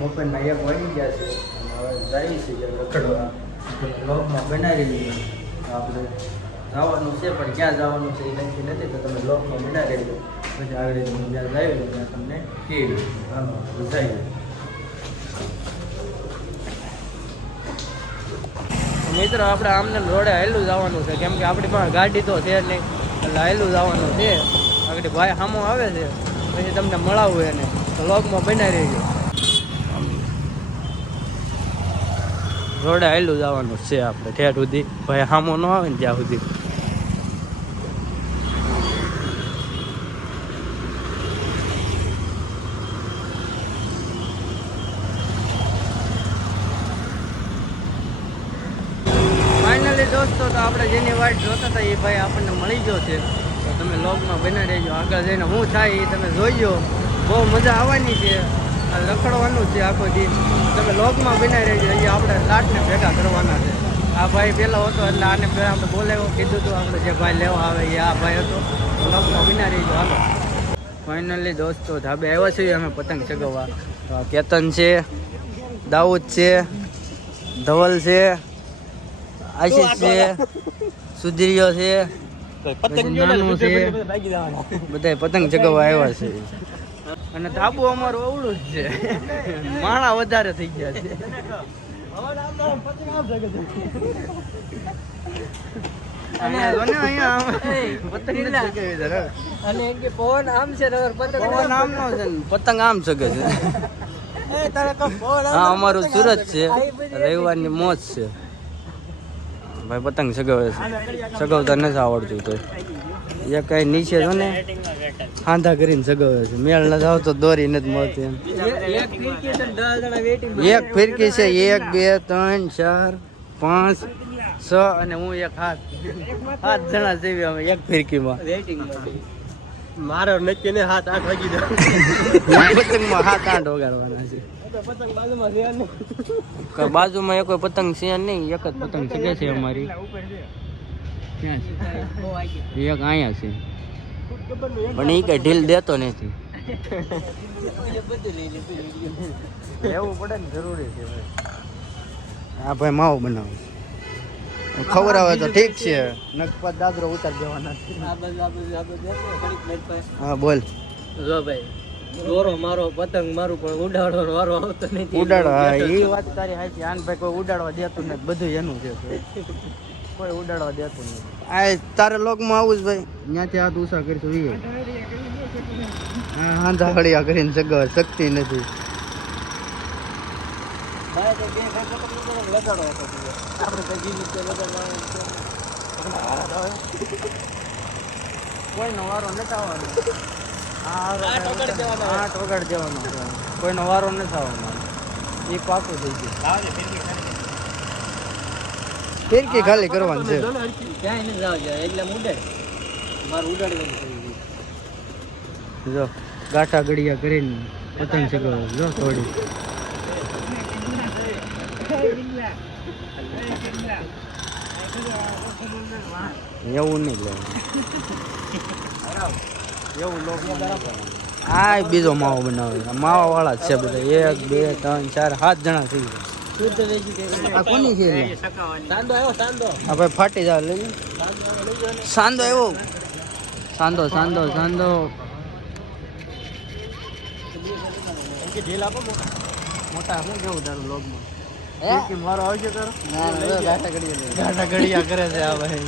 બપોરના 1 વાગી ગયા છે અને હવે જાય છે જે રખડવા બ્લોગમાં બનાવી લીધું આપણે જવાનું છે પણ ક્યાં જવાનું છે એ નક્કી નથી તો તમે બ્લોગમાં બનાવી લેજો પછી આગળ તમે જ્યાં જાય ત્યાં તમને કેવી હાલો જઈએ મિત્રો આપણે આમને રોડે હાલું જવાનું છે કેમ કે આપણી પાસે ગાડી તો છે નહીં એટલે હાલું જવાનું છે આગળ ભાઈ સામો આવે છે પછી તમને મળાવું એને તો બ્લોગમાં બનાવી રહેજો રોડે હાલું જવાનું છે આપણે ઠેઠ સુધી ભાઈ સામો ન આવે ને ત્યાં સુધી ફાઇનલી દોસ્તો તો આપણે જેની વાઇટ જોતા હતા એ ભાઈ આપણને મળી ગયો છે તો તમે લોગમાં બના રહેજો આગળ જઈને શું થાય એ તમે જોઈજો બહુ મજા આવવાની છે રખડવાનું છે આખો દી તમે લોગમાં બના રહેજો એ આપણે લાટને ભેગા કરવાના છે આ ભાઈ પહેલો હતો એટલે આને પહેલાં આપણે બોલાવ્યો કીધું હતું આપણે જે ભાઈ લેવા આવે એ આ ભાઈ હતો લોગમાં બના રહેજો હાલો ફાઇનલી દોસ્તો ધાબે આવ્યા છીએ અમે પતંગ ચગાવવા તો આ કેતન છે દાઉદ છે ધવલ છે આશીષ છે સુધીરિયો છે નાનું છે બધા પતંગ ચગાવવા આવ્યા છે અને ધાબુ અમારું અવળું જ છે માણા વધારે થઈ ગયા છે પતંગ આમ ચગે છે હા અમારું સુરત છે રવિવારની મોજ છે ભાઈ પતંગ સગાવે છે સગાવતા નથી આવડતું તો એ કઈ નીચે છો ને હાંધા કરીને સગાવે છે મેળ નથી આવતો દોરી નથી મળતી એમ એક ફિરકી છે 1 2 3 4 5 6 અને હું એક હાથ 7 જણા જેવી અમે એક ફિરકીમાં મારો નક્કી ને 7-8 વાગી જાય પતંગમાં 7-8 વગાડવાના છે બાજુમાં એક પતંગ છે નહીં એક જ પતંગ છે છે અમારી ક્યાં છે એક અહીંયા છે પણ એ કઈ ઢીલ દેતો નથી લેવું પડે ને જરૂરી છે હા ભાઈ માવો બનાવો ખબર આવે તો ઠીક છે નકપત દાદરો ઉતાર દેવાના હા બોલ જો ભાઈ દોરો મારો પતંગ મારું પણ ઉડાડવાનો વારો આવતો નથી ઉડાડો હા એ વાત તારી સાચી આન ભાઈ કોઈ ઉડાડવા દેતું નથી બધું એનું છે કોઈ ઉડાડવા દેતું નથી આ તારે લોકમાં આવું જ ભાઈ ત્યાંથી હાથ ઉષા કરીશું એ હા હાંધા હળિયા કરીને જગવા શક્તિ નથી કોઈનો વારો નથી આવવાનો આઠ વગાડ દેવાનો કોઈનો વારો નથી આવવાનો એ પાકું થઈ ગયું ફિરકી ખાલી કરવાનું છે ક્યાંય નથી જવા એટલે ઉડાડ મારું ઉડાડવાનું જો ગાંઠા ગળિયા કરીને પતંગ ચગાવે જો થોડી એવું નહીં લેવું એવું લોકો આ બીજો માવો બનાવે માવા વાળા જ છે બધા 1 2 3 4 7 જણા થઈ ગયા આ કોની છે સાંદો આવ્યો સાંદો આ ભાઈ ફાટી જાવ લઈ સાંદો આવ્યો સાંદો સાંદો સાંદો મોટા શું કેવું તારું લોગમાં મારો આવજો તારો ગાંઠા ઘડિયા કરે છે આ ભાઈ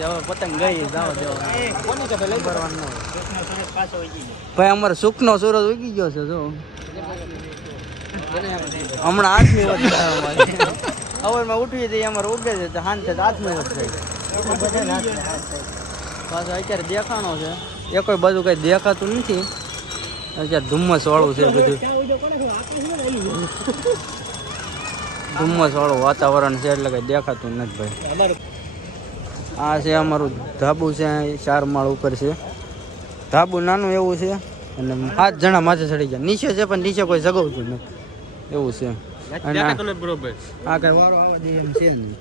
હવે પતંગ ગઈ જાવ ભાઈ અમારે સુખનો સૂરજ ઉગી ગયો છે જો હમણાં 8મી વર્ષ સવારમાં ઉઠવી હતી અમારે ઉગે છે સાંજ 8મી વર્ષ થઈ પાછો અત્યારે દેખાણો છે એ કોઈ બાજુ કઈ દેખાતું નથી અત્યારે ધુમ્મસ વાળું છે બધું ધુમ્મસ વાળું વાતાવરણ છે એટલે કઈ દેખાતું નથી ભાઈ આ છે અમારું ધાબુ છે 4 માળ ઉપર છે ધાબુ નાનું એવું છે અને 7 જણા માથે ચડી ગયા નીચે છે પણ નીચે કોઈ જગવતું નથી એવું છે અને આ કઈ વારો આવવા દે એમ છે નહીં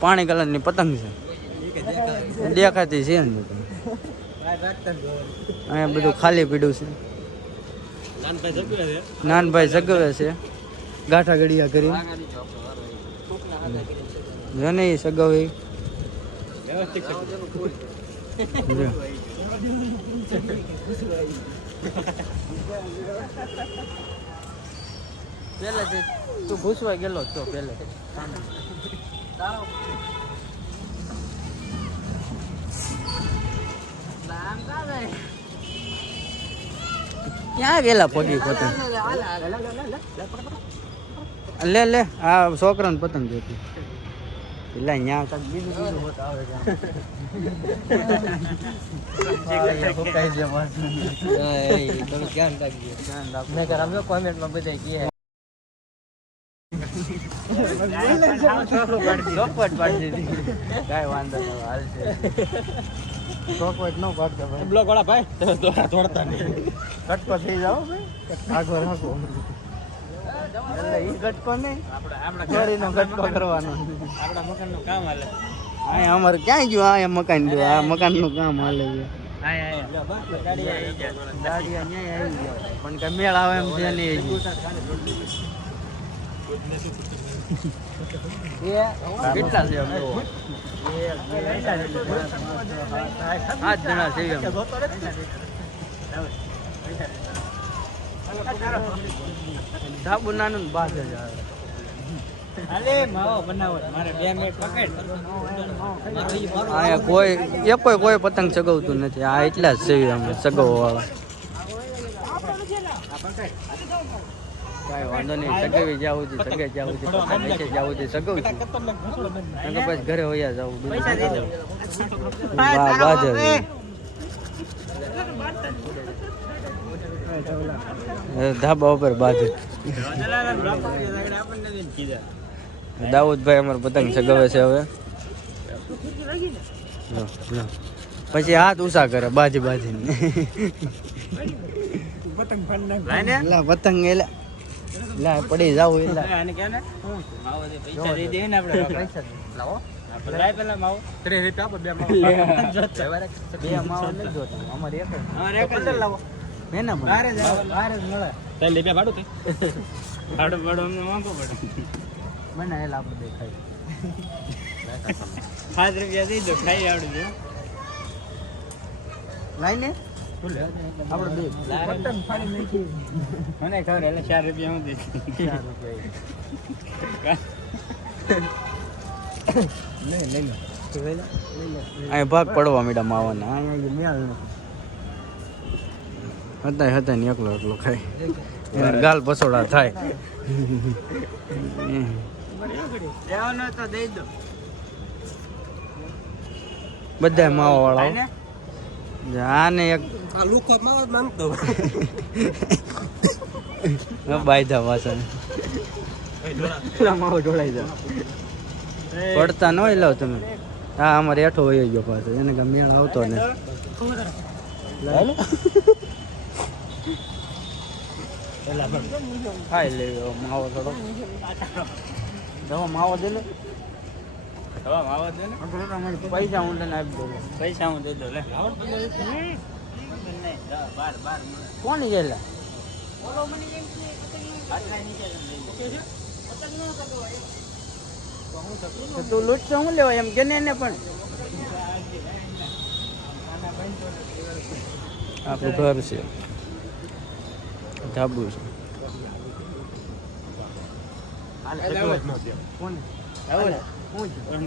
પાણી કલરની પતંગ છે દેખાતી છે ને અહીંયા બધું ખાલી પીડ્યું છે નાનભાઈ સગવે છે ગાંઠા ગળિયા કરી જેને એ સગવે પેલે તું ભૂસવા ગયેલો છો પેલે ક્યાં ગયેલા પગી પતંગ લે લે આ છોકરાને પતંગ જોતી પેલા ન્યા કાંક બીજું હોત આવે તમે ધ્યાન રાખજો મેં કરાવ્યો કોમેન્ટમાં બધા કહે ચોપટ પાડી દીધી કાંઈ વાંધો નહીં હાલશે ચોપટ ન પાડતા ભાઈ બ્લોક વાળા ભાઈ દોડતા નહીં કટકો થઈ જાઓ ભાઈ આગળ રાખો એટલે એ ગટકો નહીં ચોરીનો ગટકો કરવાનો આપણા મકાનનું કામ હાલે હા અમારે ક્યાં ગયું આ મકાન ગયું આ મકાનનું કામ હાલે છે ગાડી અહીંયા આવી ગયા પણ કઈ મેળ આવે એમ છે નહીં કેટલા છે 8 જણા છે સાબુ નાનું 12,000 કોઈ પતંગ ચગાવતું નથી આ એટલા જ છે ચગાવવા વાળા કાંઈ વાંધો નહીં સગાવી જવું છે સગે જવું છે નીચે જવું છે સગાવું છું પછી ઘરે હોયા જવું બાજર ધાબા ઉપર બાજર દાઉદભાઈ અમારે પતંગ સગાવે છે હવે પછી હાથ ઉષા કરે બાજી બાજી પતંગ એલા પડી જાવ એલા પૈસા દઈ દે ને આપણે લાવો લાઈને આપણે મને ખબર એટલે 4 રૂપિયા હું દઈશ 4 રૂપિયા ભાગ પડવા મીડા માવાના હતા હતા ને એકલો એકલો ખાય ગાલ પસોડા થાય બધા માવા વાળા આને એક બાયધા વાસણ માવો જોડાઈ જાય પડતા ન લાવ તમે હા અમારે એઠો હોય ગયો પાછો એને કઈ મેળ આવતો ને ખાઈ લે માવો થોડો દવા માવો દે લે પૈસા હું તને આપી દઉં પૈસા હું દઈ દઉં લે કોની ગયેલા તું લૂટતો શું લેવાય એમ કે ને પણ આપણું ઘર છે ધાબુ છે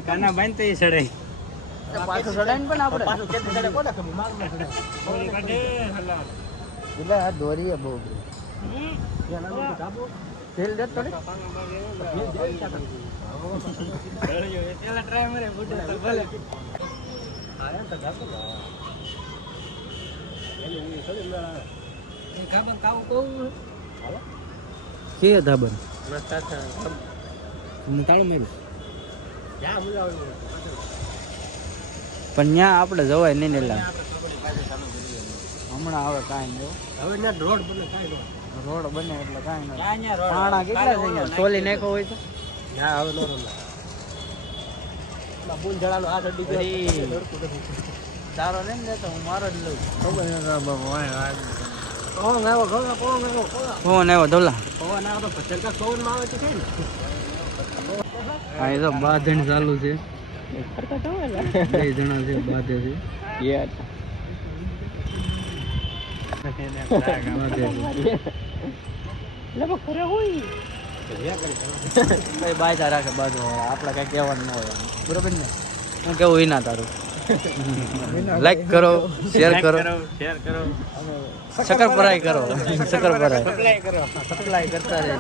કાના બાંધ તો એ ચડાય પાછું ચડાય ને પણ આપણે આ દોરી બહુ તેલ દે થોડી કે ધાબર પણ ત્યાં આપણે જવાય નહીં ને હમણાં હવે કાંઈ નહીં હવે રોડ બને એટલે કાંઈ નહીં પાણા કેટલા છે અહીંયા સોલી નાખો હોય તો હા હવે નો બૂન જળાનો આ સડી તારો ને દેતો હું મારો જ લઉં ખબર પવન આવ્યો ધોલા પવન આવ્યો તો સરકાર પવનમાં આવે તો છે ને હા એ તો બાંધણ ચાલુ છે 2 જણા છે બાંધે છે બાય રાખે બાજુ આપણે કઈ કહેવાનું ન હોય બરોબર ને હું કેવું વિના તારું લાઈક કરો શેર કરો શક્કરપરાઈ કરો સપ્લાય કરતા રહેજો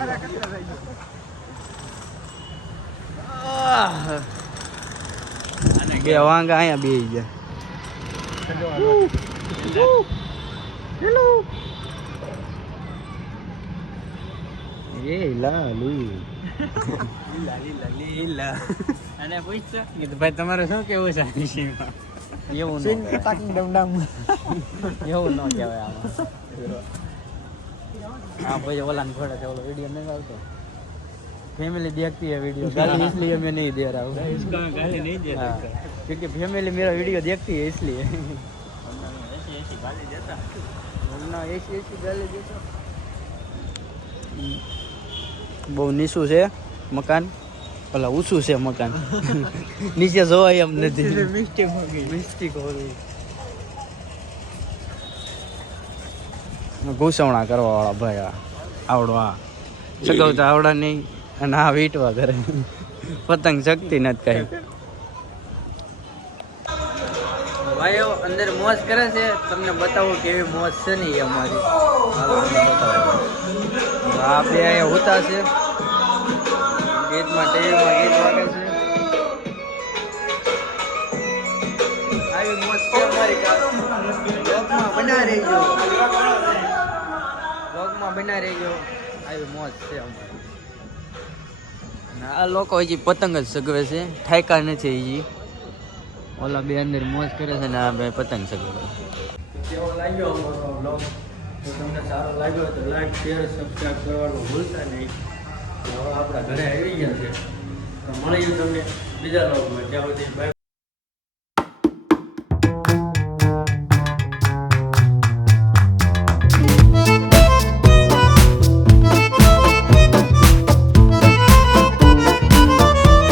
બે વાંગા અહીંયા બે ગયા એ લાલુ લીલા અને પૂછતો ભાઈ તમારે શું કેવું છે એવું ન એવું ન કહેવાય આમાં હા ભાઈ ઓલા ને ઘોડે ઓલો વિડીયો નહીં આવતો फैमिली देखती है वीडियो गाली इसलिए मैं नहीं दे रहा हूँ इसका गाली नहीं दे सकता क्योंकि फैमिली मेरा वीडियो देखती है इसलिए ऐसी गाली देता ना ऐसी गाली देता બહુ નીચું છે મકાન ઓલા ઊંચું છે મકાન નીચે જોવાય એમ નથી મિસ્ટેક હો ગઈ ઘૂસવણા કરવા વાળા ભાઈ આવડો આ ચગાવતા આવડા નહીં અને આ વીટવા કરે પતંગ શકતી નથી કઈ ભાઈઓ અંદર મોજ કરે છે તમને બતાવું કેવી મોજ છે ને એ અમારી આ બે અહીંયા હોતા છે ગીતમાં ટીવીમાં ગીત વાગે છે આવી મોજ છે અમારી બ્લોગમાં બના રહેજો આવી મોજ છે અમારી આ લોકો હજી પતંગ જ સગવે છે ઠાયકા નથી હજી ઓલા બે અંદર મોજ કરે છે ને આ બે પતંગ સગવે કેવો લાગ્યો અમારો બ્લોગ જો તમને સારો લાગ્યો તો લાઈક શેર સબસ્ક્રાઈબ કરવાનું ભૂલતા નહીં હવે આપણા ઘરે આવી ગયા છે તો મળીએ તમને બીજા બ્લોગમાં ત્યાં સુધી બાય.